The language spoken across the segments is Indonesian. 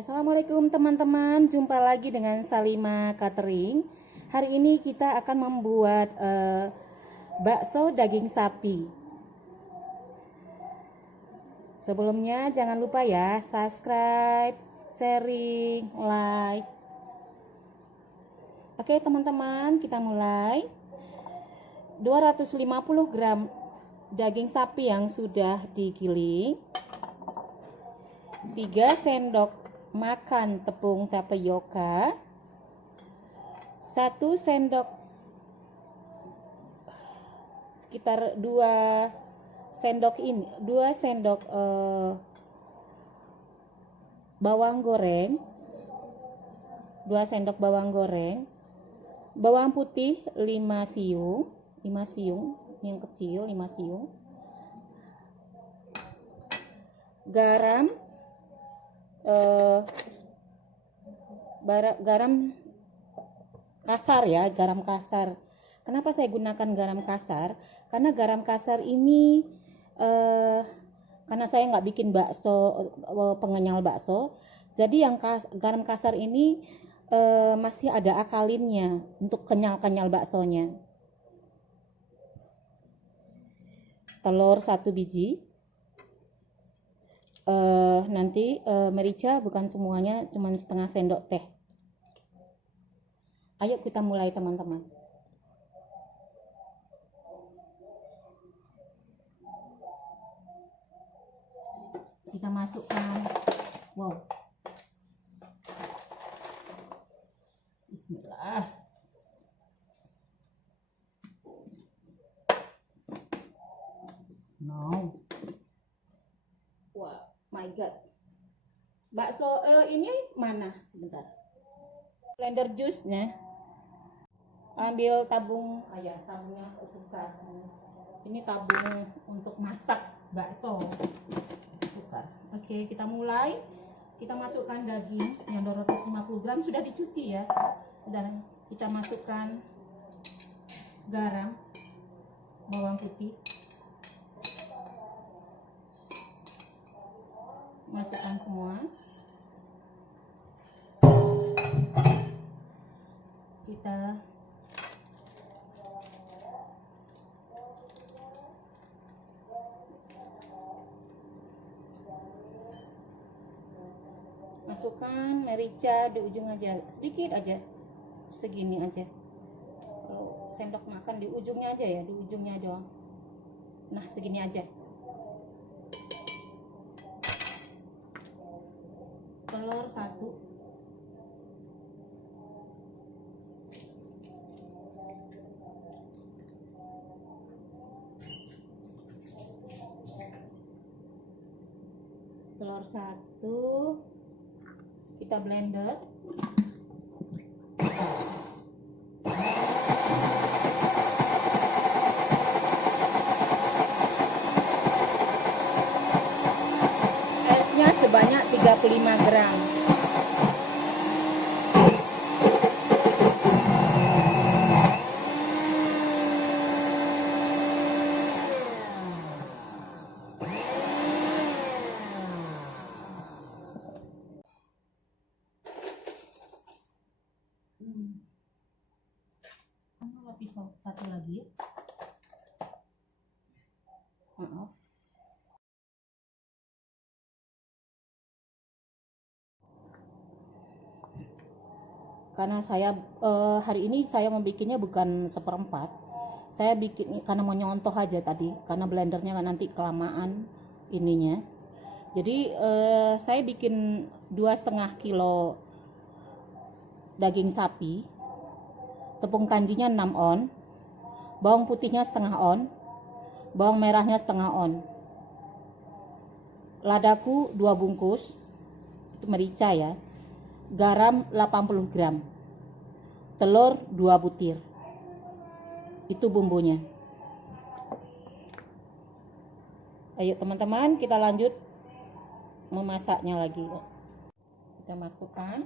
Assalamualaikum teman-teman, jumpa lagi dengan Salima Catering. Hari ini kita akan membuat bakso daging sapi. Sebelumnya jangan lupa ya, subscribe, sharing, like. Oke teman-teman, kita mulai. 250 gram daging sapi yang sudah digiling, 3 sendok makan tepung tapioka, 1 sendok sekitar 2 sendok bawang goreng, 2 sendok bawang goreng, bawang putih 5 siung yang kecil, 5 siung, garam garam kasar ya, garam kasar. Kenapa saya gunakan garam kasar? Karena garam kasar ini karena saya nggak bikin bakso pengenyal bakso, jadi yang garam kasar ini masih ada akalinnya untuk kenyal-kenyal baksonya. Telur 1 biji. Nanti merica bukan semuanya, cuma setengah sendok teh. Ayo kita mulai teman-teman. Kita masukkan, wow, bismillah. No. Wah, my god. Bakso ini mana? Sebentar. Blender jusnya. Ambil tabung, tabungnya sukar. Ini tabung untuk masak bakso. Sukar. Oke, kita mulai. Kita masukkan daging yang 250 gram sudah dicuci ya. Dan kita masukkan garam, bawang putih. Masukkan semua. Kita masukkan merica di ujung aja, sedikit aja, segini aja. Kalau sendok makan di ujungnya aja ya, di ujungnya doang. Nah, segini aja. Telur 1, kita blender. Airnya sebanyak 35 gram. Pisau satu lagi. Maaf. Karena saya hari ini saya membikinnya bukan seperempat. Saya bikin karena mau nyontoh aja tadi, karena blendernya kan nanti kelamaan ininya. Jadi saya bikin 2,5 kilo daging sapi. Tepung kanjinya 6 on, bawang putihnya setengah on, bawang merahnya setengah on, ladaku 2 bungkus, itu merica ya, garam 80 gram, telur 2 butir, itu bumbunya. Ayo teman-teman, kita lanjut memasaknya lagi. Kita masukkan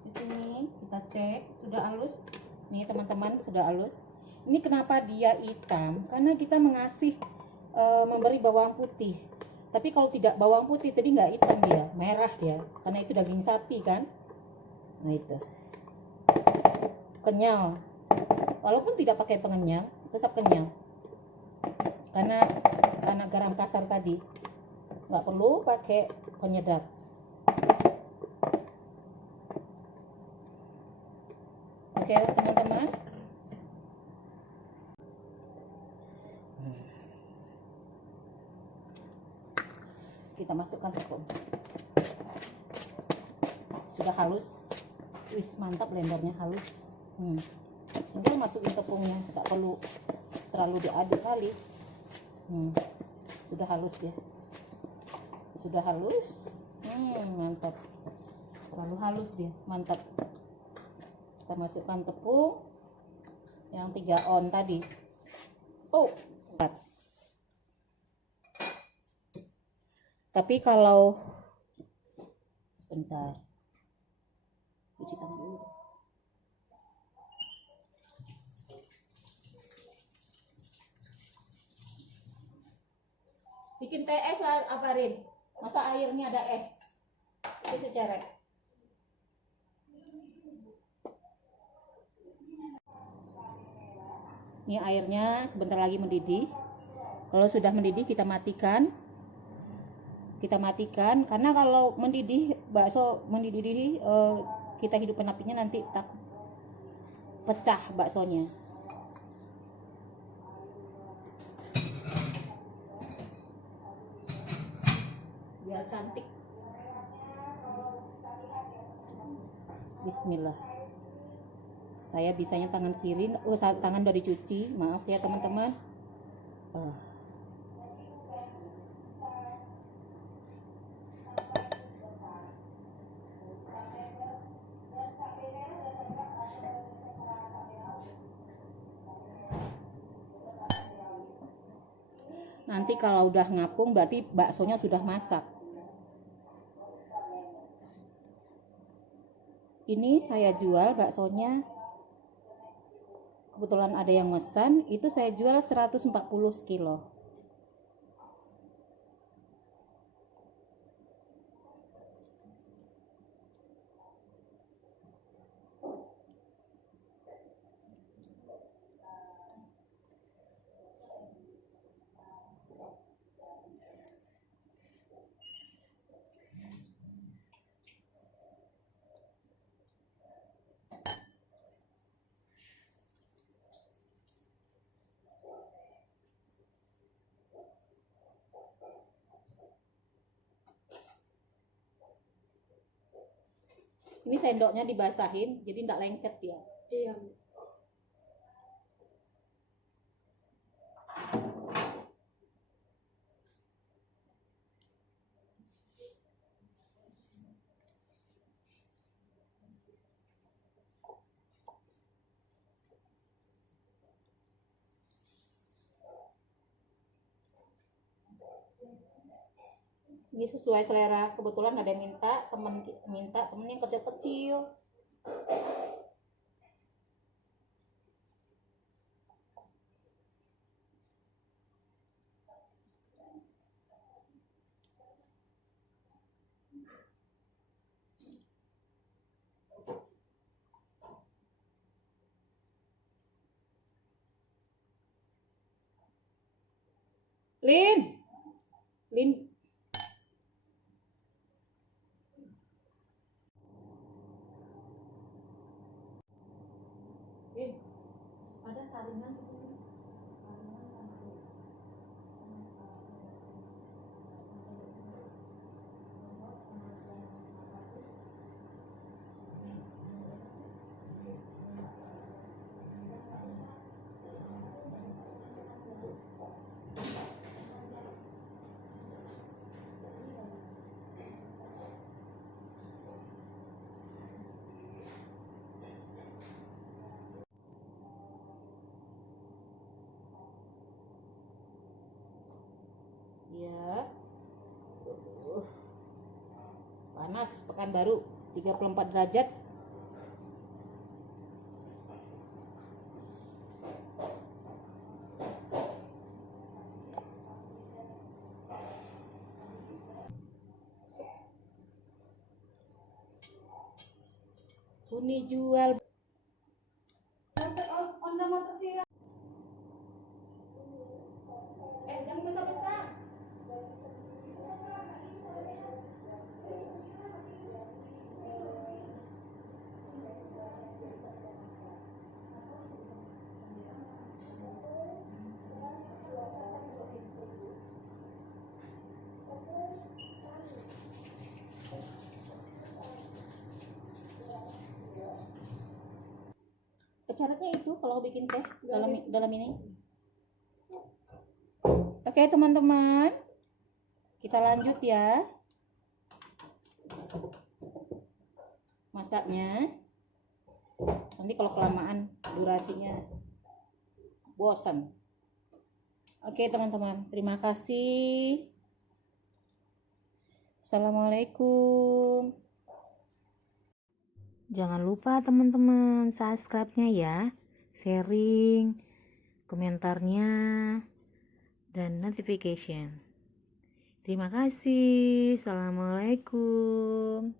di sini, kita cek sudah halus. Nih teman-teman, sudah halus. Ini kenapa dia hitam? Karena kita memberi bawang putih. Tapi kalau tidak bawang putih tadi nggak hitam, dia merah dia, karena itu daging sapi kan. Nah itu kenyal, walaupun tidak pakai pengenyal tetap kenyal, karena garam kasar tadi, nggak perlu pakai penyedap. Oke teman-teman, kita masukkan tepung. Sudah halus, wis mantap, blendernya halus. Tinggal masukin tepungnya, tidak perlu terlalu diaduk kali. Sudah halus ya, sudah halus. Mantap, terlalu halus dia, mantap. Kita masukkan tepung yang 3 on tadi. Tapi kalau sebentar, cuci tangan dulu. Bikin teh es lah apa, Rin? Masa airnya ada es? Itu secerek. Ini airnya sebentar lagi mendidih. Kalau sudah mendidih kita matikan. Karena kalau mendidih, bakso mendidih, kita hidupin apinya, nanti takut pecah baksonya. Biar cantik. Bismillah. Saya bisanya tangan kiri, tangan udah dicuci, maaf ya teman-teman. Nanti kalau udah ngapung berarti baksonya sudah masak. Ini saya jual baksonya, kebetulan ada yang pesan, itu saya jual 140 kilo. Ini sendoknya dibasahin jadi tidak lengket ya. Iya. Ini sesuai selera, kebetulan ada yang minta temen yang kecil-kecil. Lin. Ada saringan sebelumnya. Ya. Panas, Pekanbaru 34 derajat. Uni jual. Jangan besar-besar. Caranya itu kalau bikin teh dalam ini. Oke teman-teman, kita lanjut ya masaknya. Nanti kalau kelamaan durasinya bosan. Oke teman-teman, terima kasih. Assalamualaikum. Jangan lupa teman-teman subscribe-nya ya, sharing, komentarnya, dan notification. Terima kasih. Assalamualaikum.